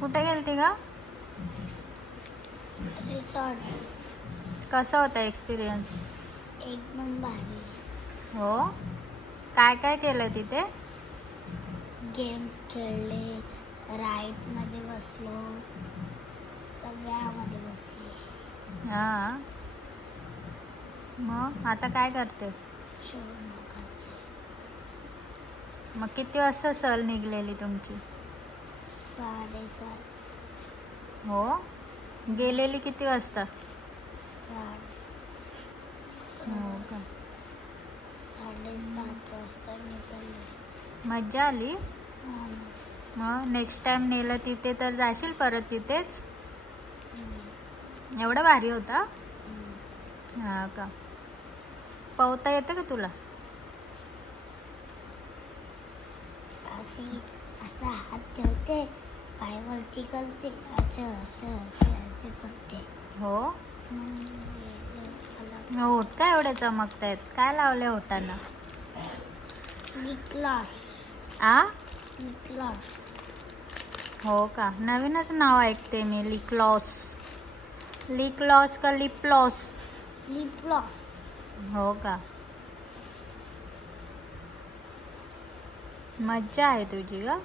कुठे गेलती का? रिसॉर्ट. कसा होता एक्सपिरियन्स? एकदम भारी. हो, काय काय केलं तिथे? गेम्स खेळले, राईड मध्ये बसलो, सगळ्यामध्ये बसले. हा, मग आता काय करते? शोधून बघायचे. मग किती वाजता सहल निघलेली तुमची? 7:30. हो, गेलेली किती वाजता? 7:30 वाजता निघाले. मज्जा आली? मग नेक्स्ट टाइम नेलं तिथे तर जाशील परत तिथेच? एवढं भारी होता? हा का. पोहता येतं का तुला? असा हात ठेवते, पाय वरती करते, असं असं असं असं करते. हो, होत का एवढे चमकतायत? काय लावले होताना? Lip gloss. आ, लिप ग्लॉस. हो का. नवीनच नाव ऐकते मी, लिप ग्लॉस. लिप ग्लॉस का लिप ग्लॉस? Lip gloss. हो का. मज्जा आहे तुझी का?